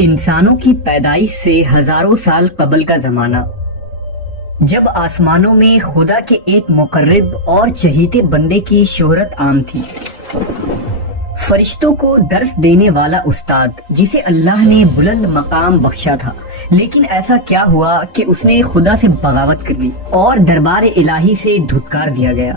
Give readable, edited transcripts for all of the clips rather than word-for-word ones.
انسانوں کی پیدائش سے ہزاروں سال قبل کا زمانہ، جب آسمانوں میں خدا کے ایک مقرب اور چہیتے بندے کی شہرت عام تھی، فرشتوں کو درس دینے والا استاد جسے اللہ نے بلند مقام بخشا تھا، لیکن ایسا کیا ہوا کہ اس نے خدا سے بغاوت کر لی اور دربار الہی سے دھتکار دیا گیا۔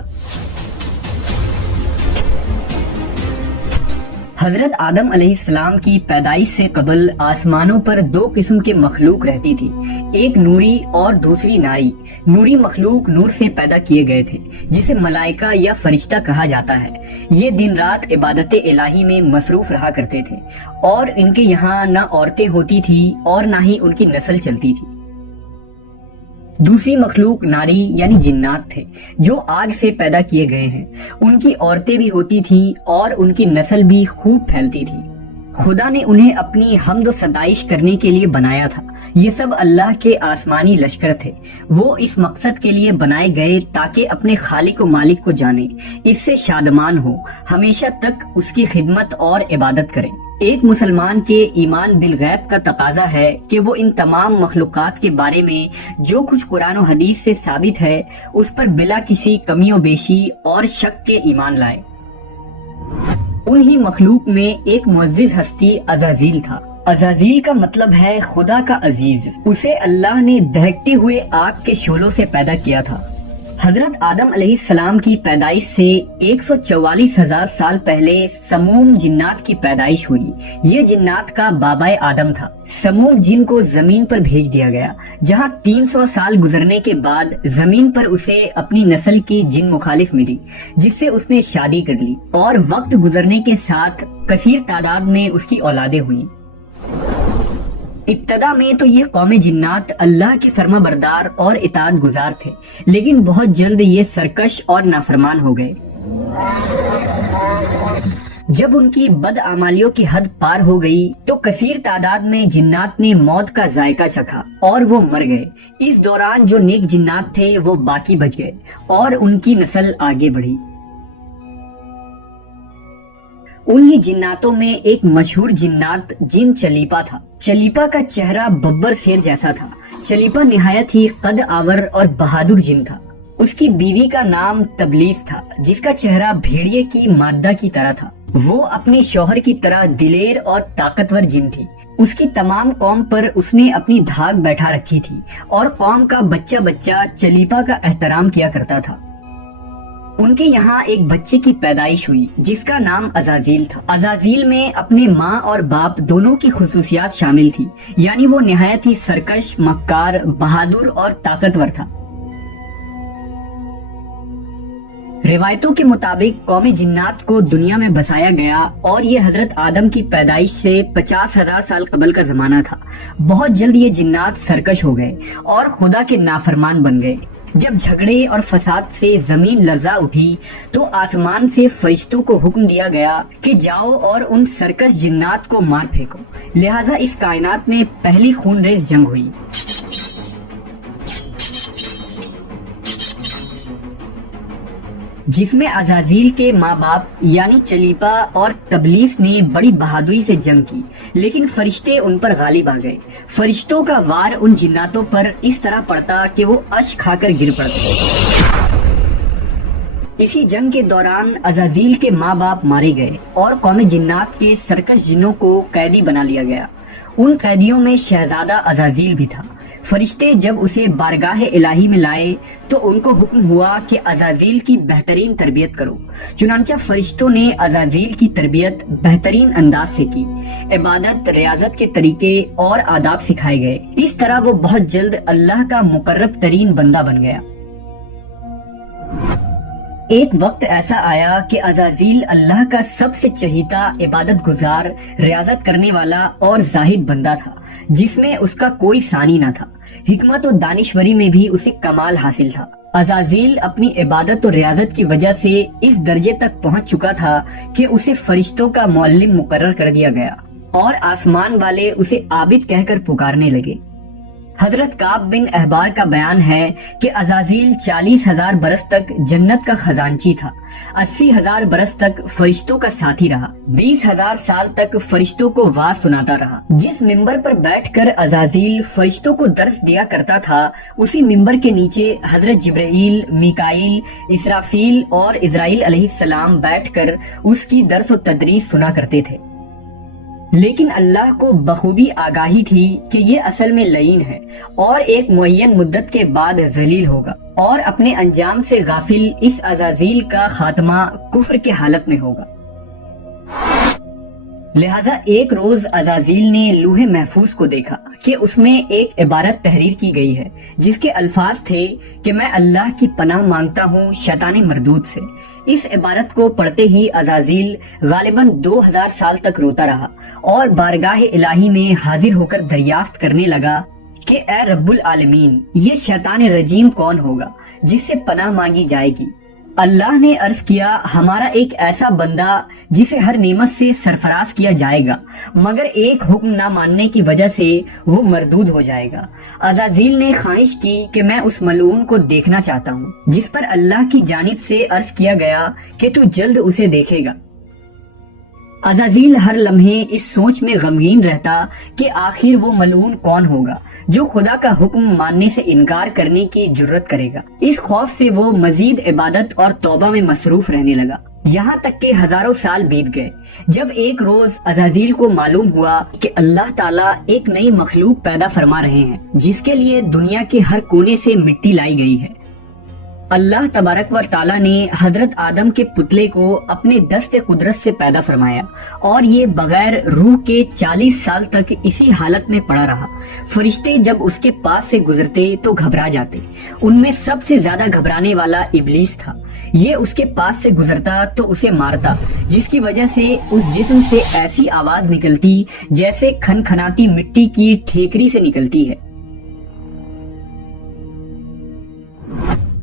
حضرت آدم علیہ السلام کی پیدائش سے قبل آسمانوں پر دو قسم کے مخلوق رہتی تھی، ایک نوری اور دوسری ناری۔ نوری مخلوق نور سے پیدا کیے گئے تھے جسے ملائکہ یا فرشتہ کہا جاتا ہے۔ یہ دن رات عبادت الہی میں مصروف رہا کرتے تھے اور ان کے یہاں نہ عورتیں ہوتی تھی اور نہ ہی ان کی نسل چلتی تھی۔ دوسری مخلوق ناری یعنی جنات تھے جو آگ سے پیدا کیے گئے ہیں۔ ان کی عورتیں بھی ہوتی تھیں اور ان کی نسل بھی خوب پھیلتی تھی۔ خدا نے انہیں اپنی حمد و ستائش کرنے کے لیے بنایا تھا۔ یہ سب اللہ کے آسمانی لشکر تھے۔ وہ اس مقصد کے لیے بنائے گئے تاکہ اپنے خالق و مالک کو جانیں، اس سے شادمان ہو، ہمیشہ تک اس کی خدمت اور عبادت کریں۔ ایک مسلمان کے ایمان بالغیب کا تقاضا ہے کہ وہ ان تمام مخلوقات کے بارے میں جو کچھ قرآن و حدیث سے ثابت ہے اس پر بلا کسی کمی و بیشی اور شک کے ایمان لائے۔ انہی مخلوق میں ایک معزز ہستی عزازیل تھا۔ عزازیل کا مطلب ہے خدا کا عزیز۔ اسے اللہ نے دہکتے ہوئے آگ کے شعلوں سے پیدا کیا تھا۔ حضرت آدم علیہ السلام کی پیدائش سے 144,000 سال پہلے سموم جنات کی پیدائش ہوئی۔ یہ جنات کا بابائے آدم تھا۔ سموم جن کو زمین پر بھیج دیا گیا، جہاں 300 سال گزرنے کے بعد زمین پر اسے اپنی نسل کی جن مخالف ملی، جس سے اس نے شادی کر لی اور وقت گزرنے کے ساتھ کثیر تعداد میں اس کی اولادیں ہوئیں۔ ابتدا میں تو یہ قوم جنات اللہ کے فرما بردار اور اطاعت گزار تھے، لیکن بہت جلد یہ سرکش اور نافرمان ہو گئے۔ جب ان کی بدعمالیوں کی حد پار ہو گئی تو کثیر تعداد میں جنات نے موت کا ذائقہ چکھا اور وہ مر گئے۔ اس دوران جو نیک جنات تھے وہ باقی بچ گئے اور ان کی نسل آگے بڑھی۔ انہی جناتوں میں ایک مشہور جنات جن چلیپا تھا۔ چلیپا کا چہرہ ببر شیر جیسا تھا۔ چلیپا نہایت ہی قد آور اور بہادر جن تھا۔ اس کی بیوی کا نام تبلیس تھا، جس کا چہرہ بھیڑیے کی مادہ کی طرح تھا۔ وہ اپنے شوہر کی طرح دلیر اور طاقتور جن تھی۔ اس کی تمام قوم پر اس نے اپنی دھاک بیٹھا رکھی تھی اور قوم کا بچہ بچہ چلیپا کا احترام کیا کرتا تھا۔ ان کے یہاں ایک بچے کی پیدائش ہوئی جس کا نام عزازیل تھا۔ عزازیل میں اپنے ماں اور باپ دونوں کی خصوصیات شامل تھی، یعنی وہ نہایت ہی سرکش، مکار، بہادر اور طاقتور تھا۔ روایتوں کے مطابق قوم جنات کو دنیا میں بسایا گیا اور یہ حضرت آدم کی پیدائش سے 50,000 سال قبل کا زمانہ تھا۔ بہت جلد یہ جنات سرکش ہو گئے اور خدا کے نافرمان بن گئے۔ جب جھگڑے اور فساد سے زمین لرزا اٹھی تو آسمان سے فرشتوں کو حکم دیا گیا کہ جاؤ اور ان سرکش جنات کو مار پھینکو۔ لہٰذا اس کائنات میں پہلی خون ریز جنگ ہوئی، جس میں عزازیل کے ماں باپ یعنی چلیپا اور تبلیس نے بڑی بہادری سے جنگ کی، لیکن فرشتے ان پر غالب آ گئے۔ فرشتوں کا وار ان جناتوں پر اس طرح پڑتا کہ وہ اشک کھا کر گر پڑتے۔ اسی جنگ کے دوران عزازیل کے ماں باپ مارے گئے اور قوم جنات کے سرکش جنوں کو قیدی بنا لیا گیا۔ ان قیدیوں میں شہزادہ عزازیل بھی تھا۔ فرشتے جب اسے بارگاہ الہی میں لائے تو ان کو حکم ہوا کہ عزازیل کی بہترین تربیت کرو۔ چنانچہ فرشتوں نے عزازیل کی تربیت بہترین انداز سے کی۔ عبادت، ریاضت کے طریقے اور آداب سکھائے گئے۔ اس طرح وہ بہت جلد اللہ کا مقرب ترین بندہ بن گیا۔ ایک وقت ایسا آیا کہ عزازیل اللہ کا سب سے چہیتا، عبادت گزار، ریاضت کرنے والا اور زاہد بندہ تھا، جس میں اس کا کوئی ثانی نہ تھا۔ حکمت و دانشوری میں بھی اسے کمال حاصل تھا۔ عزازیل اپنی عبادت و ریاضت کی وجہ سے اس درجے تک پہنچ چکا تھا کہ اسے فرشتوں کا معلم مقرر کر دیا گیا اور آسمان والے اسے عابد کہہ کر پکارنے لگے۔ حضرت کعب بن احبار کا بیان ہے کہ عزازیل 40,000 برس تک جنت کا خزانچی تھا، 80,000 برس تک فرشتوں کا ساتھی رہا، 20,000 سال تک فرشتوں کو واز سناتا رہا۔ جس ممبر پر بیٹھ کر عزازیل فرشتوں کو درس دیا کرتا تھا، اسی ممبر کے نیچے حضرت جبرائیل، میکائیل، اسرافیل اور اسرائیل علیہ السلام بیٹھ کر اس کی درس و تدریس سنا کرتے تھے۔ لیکن اللہ کو بخوبی آگاہی تھی کہ یہ اصل میں لعین ہے اور ایک معین مدت کے بعد ذلیل ہوگا، اور اپنے انجام سے غافل اس عزازیل کا خاتمہ کفر کے حالت میں ہوگا۔ لہٰذا ایک روز عزازیل نے لوح محفوظ کو دیکھا کہ اس میں ایک عبارت تحریر کی گئی ہے جس کے الفاظ تھے کہ میں اللہ کی پناہ مانگتا ہوں شیطان مردود سے۔ اس عبارت کو پڑھتے ہی عزازیل غالباً 2000 سال تک روتا رہا اور بارگاہ الہی میں حاضر ہو کر دریافت کرنے لگا کہ اے رب العالمین، یہ شیطان رجیم کون ہوگا جس سے پناہ مانگی جائے گی؟ اللہ نے عرض کیا، ہمارا ایک ایسا بندہ جسے ہر نعمت سے سرفراز کیا جائے گا مگر ایک حکم نہ ماننے کی وجہ سے وہ مردود ہو جائے گا۔ عزازیل نے خواہش کی کہ میں اس ملعون کو دیکھنا چاہتا ہوں، جس پر اللہ کی جانب سے عرض کیا گیا کہ تو جلد اسے دیکھے گا۔ عزازیل ہر لمحے اس سوچ میں غمگین رہتا کہ آخر وہ ملعون کون ہوگا جو خدا کا حکم ماننے سے انکار کرنے کی جرت کرے گا۔ اس خوف سے وہ مزید عبادت اور توبہ میں مصروف رہنے لگا، یہاں تک کہ ہزاروں سال بیت گئے جب ایک روز عزازیل کو معلوم ہوا کہ اللہ تعالیٰ ایک نئی مخلوق پیدا فرما رہے ہیں جس کے لیے دنیا کے ہر کونے سے مٹی لائی گئی ہے۔ اللہ تبارک و تعالیٰ نے حضرت آدم کے پتلے کو اپنے دست قدرت سے پیدا فرمایا اور یہ بغیر روح کے 40 سال تک اسی حالت میں پڑا رہا۔ فرشتے جب اس کے پاس سے گزرتے تو گھبرا جاتے، ان میں سب سے زیادہ گھبرانے والا ابلیس تھا۔ یہ اس کے پاس سے گزرتا تو اسے مارتا، جس کی وجہ سے اس جسم سے ایسی آواز نکلتی جیسے کھنکھناتی مٹی کی ٹھیکری سے نکلتی ہے۔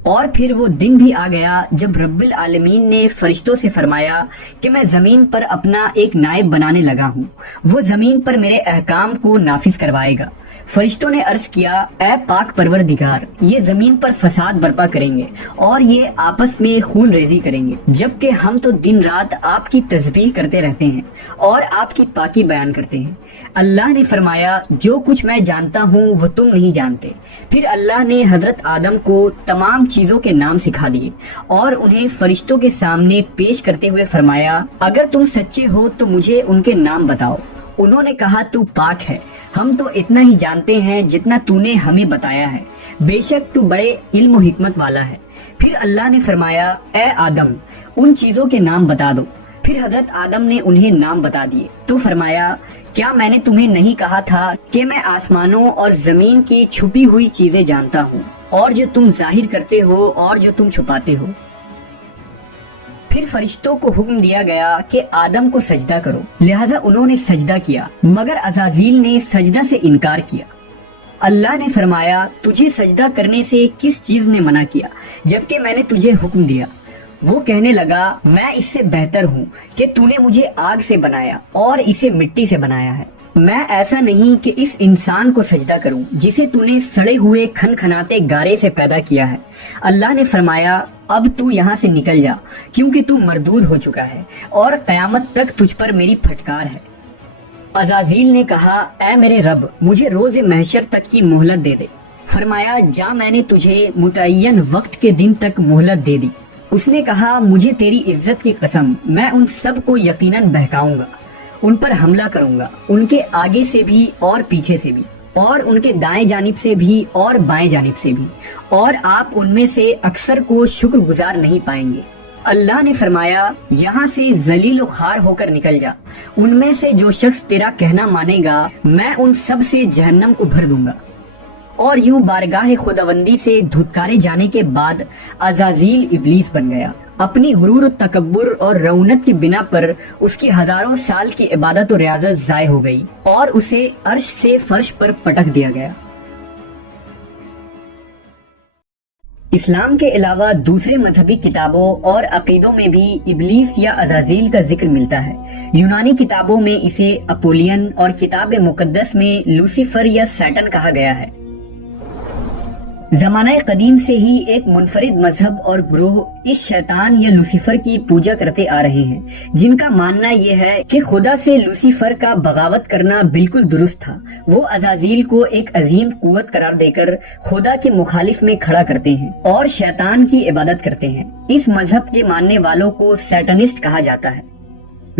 اور پھر وہ دن بھی آ گیا جب رب العالمین نے فرشتوں سے فرمایا کہ میں زمین پر اپنا ایک نائب بنانے لگا ہوں، وہ زمین پر میرے احکام کو نافذ کروائے گا۔ فرشتوں نے عرض کیا، اے پاک پروردگار، یہ زمین پر فساد برپا کریں گے اور یہ آپس میں خون ریزی کریں گے، جبکہ ہم تو دن رات آپ کی تسبیح کرتے رہتے ہیں اور آپ کی پاکی بیان کرتے ہیں۔ اللہ نے فرمایا، جو کچھ میں جانتا ہوں وہ تم نہیں جانتے۔ پھر اللہ نے حضرت آدم کو تمام چیزوں کے نام سکھا دیے اور انہیں فرشتوں کے سامنے پیش کرتے ہوئے فرمایا، اگر تم سچے ہو تو مجھے ان کے نام بتاؤ۔ انہوں نے کہا، تو پاک ہے، ہم تو اتنا ہی جانتے ہیں جتنا تو نے ہمیں بتایا ہے، بے شک تو بڑے علم و حکمت والا ہے۔ پھر اللہ نے فرمایا، اے آدم، ان چیزوں کے نام بتا دو۔ پھر حضرت آدم نے انہیں نام بتا دیے تو فرمایا، کیا میں نے تمہیں نہیں کہا تھا کہ میں آسمانوں اور زمین کی چھپی ہوئی چیزیں جانتا ہوں، اور جو تم ظاہر کرتے ہو اور جو تم چھپاتے ہو؟ پھر فرشتوں کو حکم دیا گیا کہ آدم کو سجدہ کرو، لہذا انہوں نے سجدہ کیا، مگر عزازیل نے سجدہ سے انکار کیا۔ اللہ نے فرمایا، تجھے سجدہ کرنے سے کس چیز نے منع کیا جبکہ میں نے تجھے حکم دیا؟ وہ کہنے لگا، میں اس سے بہتر ہوں کہ تو نے مجھے آگ سے بنایا اور اسے مٹی سے بنایا ہے۔ میں ایسا نہیں کہ اس انسان کو سجدہ کروں جسے تو نے سڑے ہوئے کھنکھناتے گارے سے پیدا کیا ہے۔ اللہ نے فرمایا، اب تو یہاں سے نکل جا، کیونکہ تو مردود ہو چکا ہے اور قیامت تک تجھ پر میری پھٹکار ہے۔ عزازیل نے کہا، اے میرے رب، مجھے روز محشر تک کی مہلت دے دے۔ فرمایا، جا، میں نے تجھے متعین وقت کے دن تک مہلت دے دی۔ اس نے کہا، مجھے تیری عزت کی قسم، میں ان سب کو یقیناً بہکاؤں گا، ان پر حملہ کروں گا، ان کے آگے سے بھی اور پیچھے سے بھی، اور ان کے دائیں جانب سے بھی اور بائیں جانب سے بھی، اور آپ ان میں سے اکثر کو شکر گزار نہیں پائیں گے۔ اللہ نے فرمایا، یہاں سے ذلیل و خوار ہو کر نکل جا، ان میں سے جو شخص تیرا کہنا مانے گا میں ان سب سے جہنم کو بھر دوں گا۔ اور یوں بارگاہ خداوندی سے دھتکارے جانے کے بعد عزازیل ابلیس بن گیا۔ اپنی غرور و تکبر اور رعونت کی بنا پر اس کی ہزاروں سال کی عبادت و ریاضت ضائع ہو گئی اور اسے عرش سے فرش پر پٹک دیا گیا۔ اسلام کے علاوہ دوسرے مذہبی کتابوں اور عقیدوں میں بھی ابلیس یا عزازیل کا ذکر ملتا ہے۔ یونانی کتابوں میں اسے اپولین اور کتاب مقدس میں لوسیفر یا سیٹن کہا گیا ہے۔ زمانہ قدیم سے ہی ایک منفرد مذہب اور گروہ اس شیطان یا لوسیفر کی پوجا کرتے آ رہے ہیں، جن کا ماننا یہ ہے کہ خدا سے لوسیفر کا بغاوت کرنا بالکل درست تھا۔ وہ عزازیل کو ایک عظیم قوت قرار دے کر خدا کے مخالف میں کھڑا کرتے ہیں اور شیطان کی عبادت کرتے ہیں۔ اس مذہب کے ماننے والوں کو سیٹنسٹ کہا جاتا ہے۔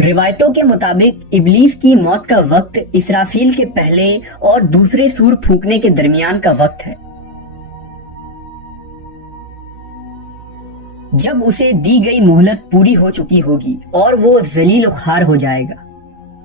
روایتوں کے مطابق ابلیس کی موت کا وقت اسرافیل کے پہلے اور دوسرے سور پھونکنے کے درمیان کا وقت ہے، جب اسے دی گئی مہلت پوری ہو چکی ہوگی اور وہ ذلیل و خوار ہو جائے گا۔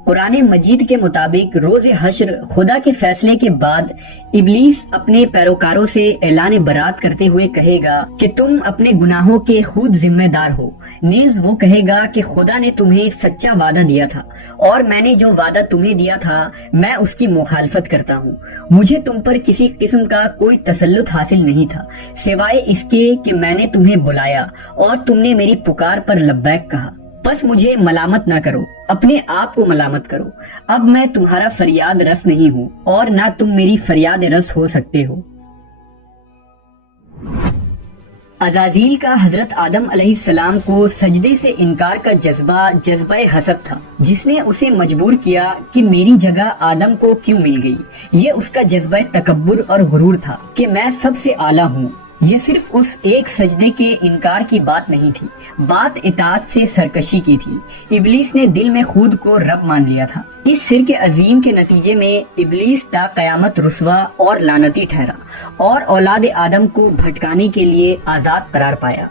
قرآن مجید کے مطابق روز حشر خدا کے فیصلے کے بعد ابلیس اپنے پیروکاروں سے اعلان برات کرتے ہوئے کہے گا کہ تم اپنے گناہوں کے خود ذمہ دار ہو۔ نیز وہ کہے گا کہ خدا نے تمہیں سچا وعدہ دیا تھا اور میں نے جو وعدہ تمہیں دیا تھا میں اس کی مخالفت کرتا ہوں۔ مجھے تم پر کسی قسم کا کوئی تسلط حاصل نہیں تھا سوائے اس کے کہ میں نے تمہیں بلایا اور تم نے میری پکار پر لبیک کہا۔ بس مجھے ملامت نہ کرو، اپنے آپ کو ملامت کرو۔ اب میں تمہارا فریاد رس نہیں ہوں اور نہ تم میری فریاد رس ہو سکتے ہو۔ عزازیل کا حضرت آدم علیہ السلام کو سجدے سے انکار کا جذبہ حسد تھا، جس نے اسے مجبور کیا کہ میری جگہ آدم کو کیوں مل گئی۔ یہ اس کا جذبہ تکبر اور غرور تھا کہ میں سب سے اعلیٰ ہوں۔ یہ صرف اس ایک سجدے کے انکار کی بات نہیں تھی، بات اطاعت سے سرکشی کی تھی۔ ابلیس نے دل میں خود کو رب مان لیا تھا۔ اس شرک عظیم کے نتیجے میں ابلیس تا قیامت رسوا اور لعنتی ٹھہرا اور اولاد آدم کو بھٹکانے کے لیے آزاد قرار پایا۔